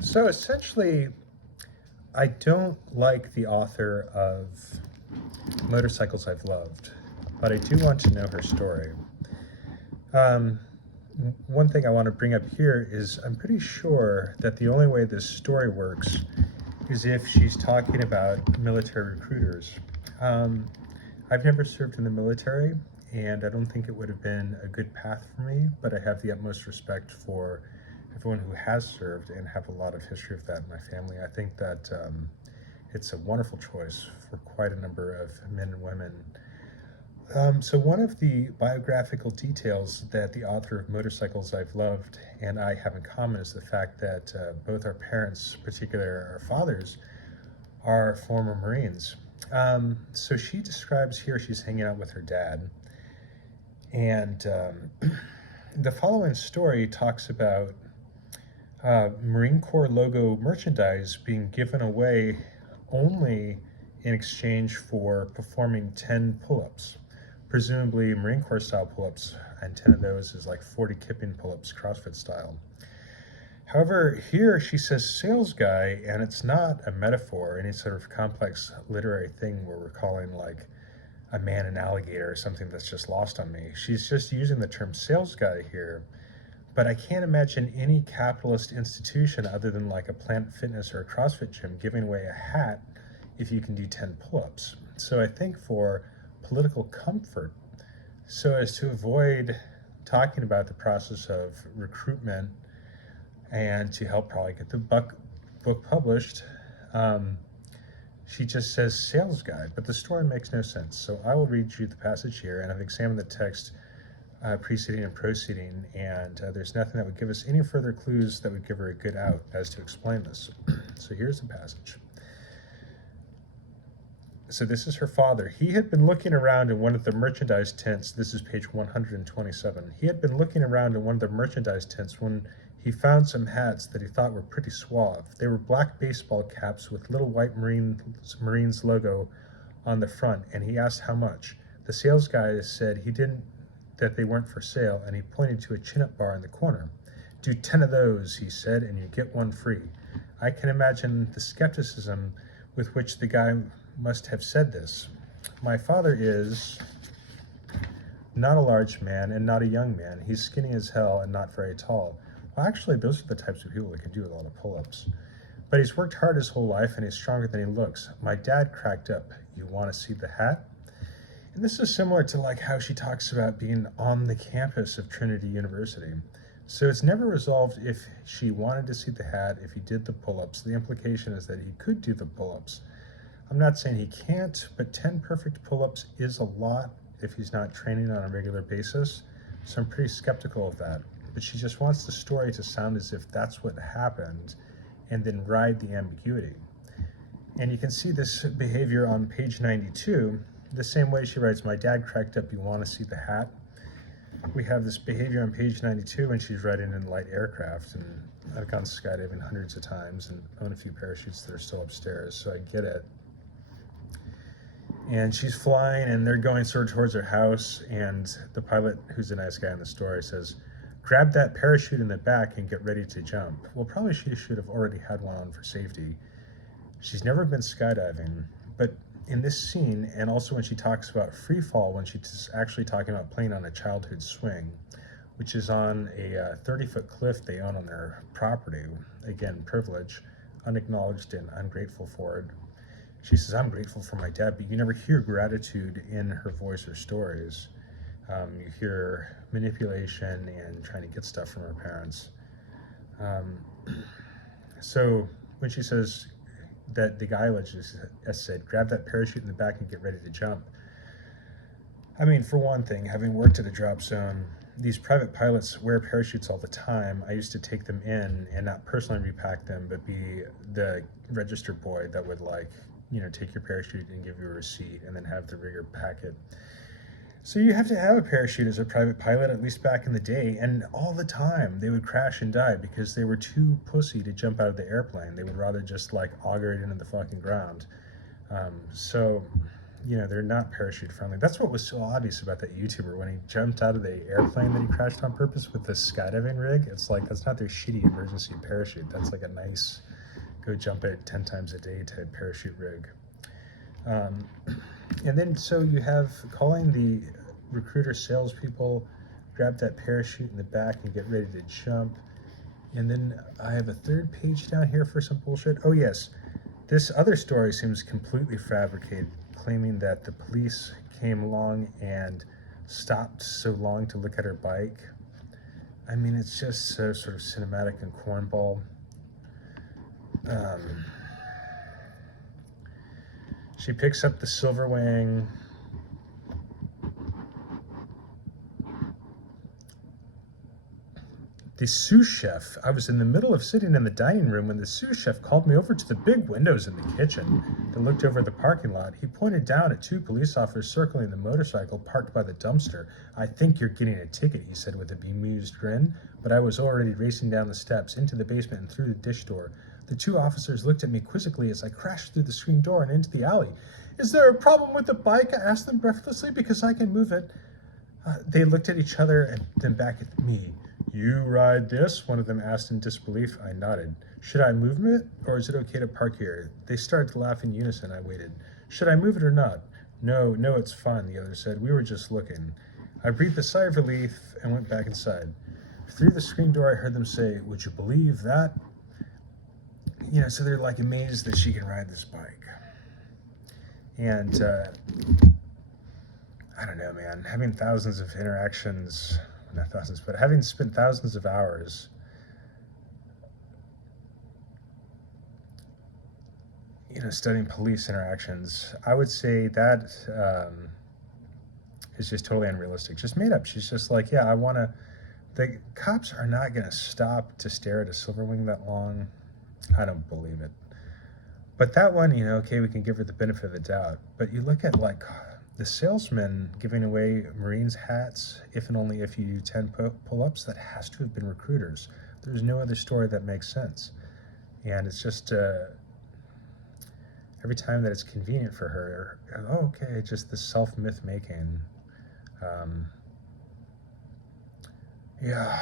So essentially, I don't like the author of Motorcycles I've Loved, but I do want to know her story. Um, One thing I want to bring up here is I'm pretty sure that the only way this story works is if she's talking about military recruiters. Um, I've never served in the military, and I don't think it would have been a good path for me, but I have the utmost respect for everyone who has served and have a lot of history of that in my family. I think that it's a wonderful choice for quite a number of men and women. So one of the biographical details that the author of Motorcycles I've Loved and I have in common is the fact that both our parents, particularly our fathers, are former Marines. So she describes here she's hanging out with her dad, and the following story talks about Marine Corps logo merchandise being given away only in exchange for performing 10 pull-ups, presumably Marine Corps style pull-ups, and 10 of those is like 40 kipping pull-ups CrossFit style. However, here she says sales guy, and it's not a metaphor, any sort of complex literary thing where we're calling like a man an alligator or something that's just lost on me. She's just using the term sales guy here, but I can't imagine any capitalist institution other than like a Planet Fitness or a CrossFit gym giving away a hat if you can do 10 pull-ups. So I think for political comfort, so as to avoid talking about the process of recruitment and to help probably get the book published, she just says sales guy, but the story makes no sense. So I will read you the passage here, and I've examined the text preceding and proceeding, and there's nothing that would give us any further clues that would give her a good out as to explain this. So here's the passage. So this is her father. He had been looking around in one of the merchandise tents. This is page 127. He had been looking around in one of the merchandise tents when he found some hats that he thought were pretty suave. They were black baseball caps with little white Marines logo on the front, and he asked how much. The sales guy said that they weren't for sale, and he pointed to a chin-up bar in the corner. Do 10 of those, he said, and you get one free. I can imagine the skepticism with which the guy must have said this. My father is not a large man and not a young man. He's skinny as hell and not very tall. Well, actually, those are the types of people that can do a lot of pull-ups. But he's worked hard his whole life and he's stronger than he looks. My dad cracked up. You want to see the hat? And this is similar to like how she talks about being on the campus of Trinity University. So it's never resolved if she wanted to see the hat, if he did the pull-ups. The implication is that he could do the pull-ups. I'm not saying he can't, but 10 perfect pull-ups is a lot if he's not training on a regular basis. So I'm pretty skeptical of that. But she just wants the story to sound as if that's what happened and then ride the ambiguity. And you can see this behavior on page 92, the same way she writes, my dad cracked up, you want to see the hat? We have this behavior on page 92 when she's writing in light aircraft, and I've gone skydiving hundreds of times and own a few parachutes that are still upstairs, so I get it. And she's flying and they're going sort of towards her house, and the pilot, who's a nice guy in the story, says, grab that parachute in the back and get ready to jump. Well, probably she should have already had one on for safety. She's never been skydiving, but in this scene, and also when she talks about free fall, when she's actually talking about playing on a childhood swing, which is on a 30-foot cliff they own on their property. Again, privilege, unacknowledged and ungrateful for it. She says, I'm grateful for my dad, but you never hear gratitude in her voice or stories. You hear manipulation and trying to get stuff from her parents. So when she says that the guy has said, grab that parachute in the back and get ready to jump. I mean, for one thing, having worked at a drop zone, these private pilots wear parachutes all the time. I used to take them in and not personally repack them, but be the register boy that would take your parachute and give you a receipt and then have the rigger pack it. So you have to have a parachute as a private pilot, at least back in the day, and all the time they would crash and die because they were too pussy to jump out of the airplane. They would rather just auger it into the fucking ground. So they're not parachute friendly. That's what was so obvious about that YouTuber when he jumped out of the airplane that he crashed on purpose with the skydiving rig. It's like, that's not their shitty emergency parachute. That's like a nice, go jump it 10 times a day type parachute rig. And then, so you have calling the recruiter salespeople, grab that parachute in the back and get ready to jump. And then I have a third page down here for some bullshit. Oh yes, this other story seems completely fabricated, claiming that the police came along and stopped so long to look at her bike. I mean, it's just so sort of cinematic and cornball. She picks up the Silver Wing. The sous chef, I was in the middle of sitting in the dining room when the sous chef called me over to the big windows in the kitchen that looked over the parking lot. He pointed down at 2 police officers circling the motorcycle parked by the dumpster. "I think you're getting a ticket," he said with a bemused grin, but I was already racing down the steps, into the basement and through the dish door. The 2 officers looked at me quizzically as I crashed through the screen door and into the alley. "Is there a problem with the bike?" I asked them breathlessly, "because I can move it." They looked at each other and then back at me. "You ride this?" one of them asked in disbelief. I nodded. "Should I move it, or is it okay to park here?" They started to laugh in unison. I waited. "Should I move it or not?" No, it's fine," the other said. "We were just looking." I breathed a sigh of relief and went back inside. Through the screen door, I heard them say, "Would you believe that?" So they're like amazed that she can ride this bike. And I don't know, man, having thousands of interactions, not thousands, but having spent thousands of hours studying police interactions, I would say that is just totally unrealistic, just made up. She's just like, yeah, the cops are not going to stop to stare at a Silver Wing that long. I don't believe it. But that one, okay, we can give her the benefit of the doubt. But you look at like the salesman giving away Marines hats, if and only if you do 10 pull-ups, that has to have been recruiters. There's no other story that makes sense. And it's just, every time that it's convenient for her, oh, okay, just the self-myth making. Yeah.